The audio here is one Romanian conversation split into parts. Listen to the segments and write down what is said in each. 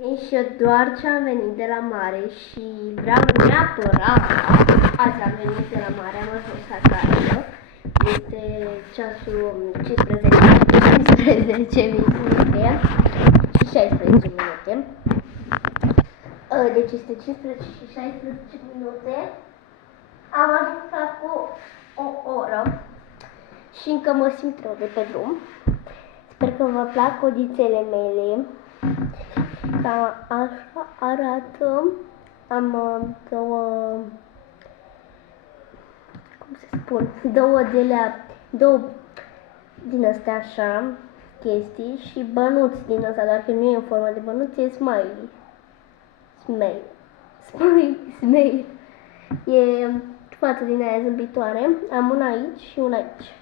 Și eu doar ce am venit de la mare și vreau neapărat, azi am venit de la mare, am ajuns acasă, este ceasul 15 minute și 16 minute, deci este 15 și 16 minute, am ajuns acum o oră și încă mă simt rău de pe drum. Sper că vă plac codițele mele. Cam așa arată. Am două, cum se spun, două din astea așa, chestii și bănuți din asta, doar că nu e în formă de bănuți, e smiley. Smiley. E față din aia zâmbitoare. Am una aici și una aici.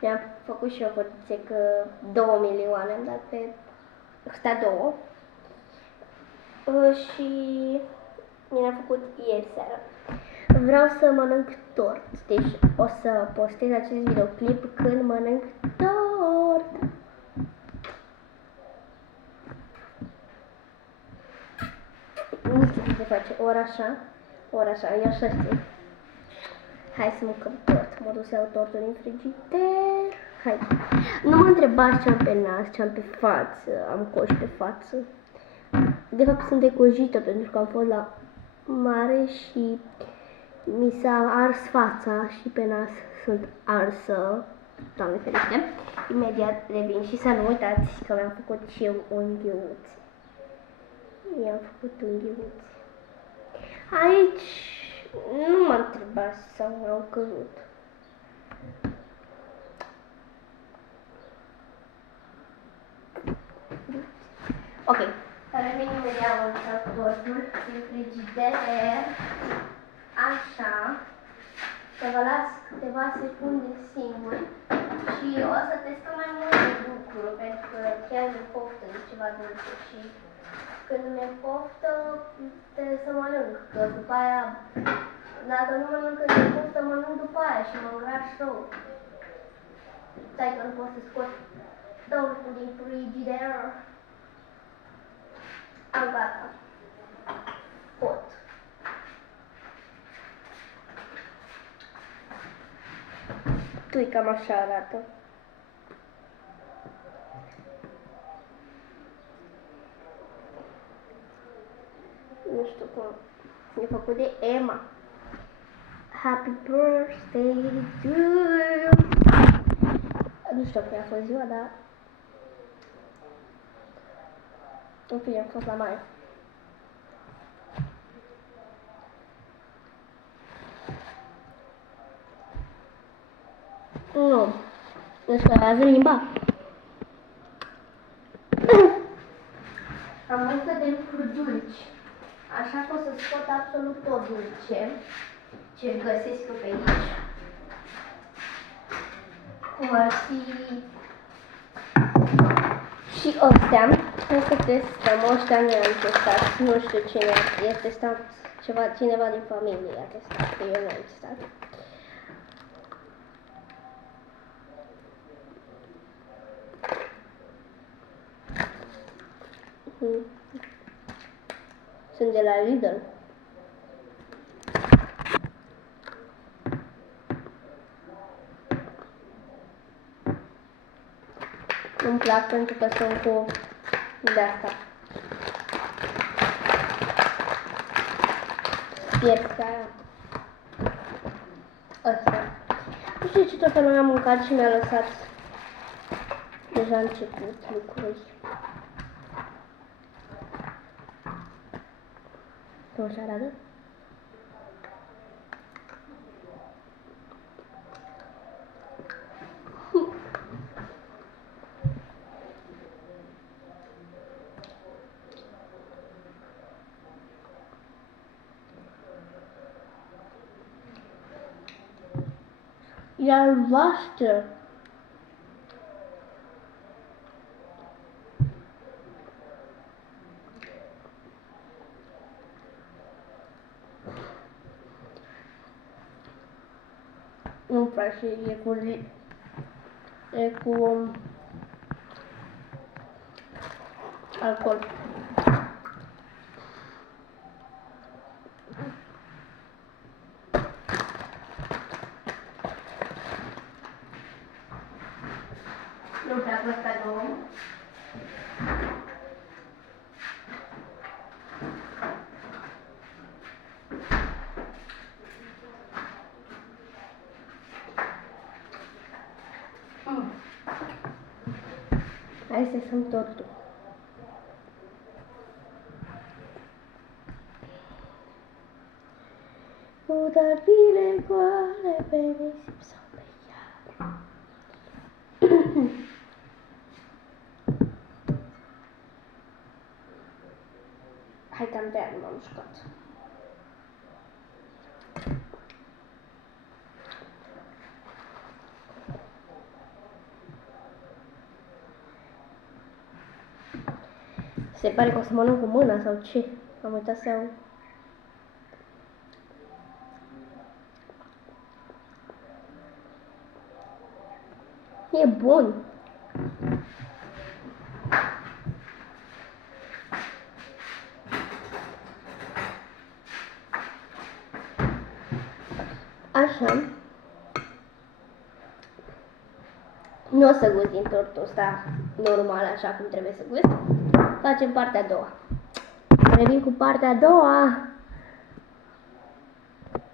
Mi-am făcut și eu codițe că 2 milioane am dat pe astea două. Și mi l-am făcut ieri seara. Vreau să mănânc tort, deci o să postez acest videoclip când mănânc tort. Nu știu cum se face, ori așa, eu așa știu. Hai să mâncăm tort, mă duc să iau tortul din frigider. Hai. Nu mă întrebați ce am pe nas, ce am pe față, am coși pe față. De fapt sunt decojită pentru că am fost la mare și mi s-a ars fața și pe nas sunt arsă. Doamne ferește. Imediat revin și să nu uitați că mi-am făcut și eu unghiuți. I-am făcut unghiuți. Aici nu m-a întrebat sau au căzut. Ok. Revin imediat la tortul din frigider. Așa. Să vă las câteva secunde singuri și o să testăm mai multe lucruri pentru că chiar mi-e poftă de ceva dulce și când mi-e poftă trebuie să mănânc, că după aia, dacă nu mănânc când mi-e poftă, mănânc după aia și mă îngraș rău. Stai că nu pot să scot tortul din frigider. Am gata. Pot. Tu cam așa arată. Nu știu cum. E făcut de Emma. Happy birthday to you. Nu știu că a fost ziua, dar în fine, am fost la mare. Nu. Nu scărează limba. Am multă de lucruri dulci. Așa că o să scot absolut tot dulce ce găsesc eu pe aici. Cum ar fi și ăstea. Hai să testăm. Ăștia nu i-am testat. Nu știu cine i-a testat. Cineva din familie i-a testat. Că eu nu am testat. Sunt de la Lidl. Îmi plac pentru că sunt cu de-asta. Piepța aia. Astea. Nu știu ce toată lumea a mâncat și mi-a lăsat deja început lucruri. Cum așa arată? E albastră. Nu-mi place, e cu alcool. Hai să sunt tortul. Cu tarbile goale pe nisip sau pe iar. Hai că am tăiat, nu m-am jucat. Se pare că o să mănânc cu mâna sau ce? Am uitat să iau. E bun. Așa. Nu o să gust din tortul ăsta normal, așa cum trebuie să gust. Facem partea a doua. Revin cu partea a doua.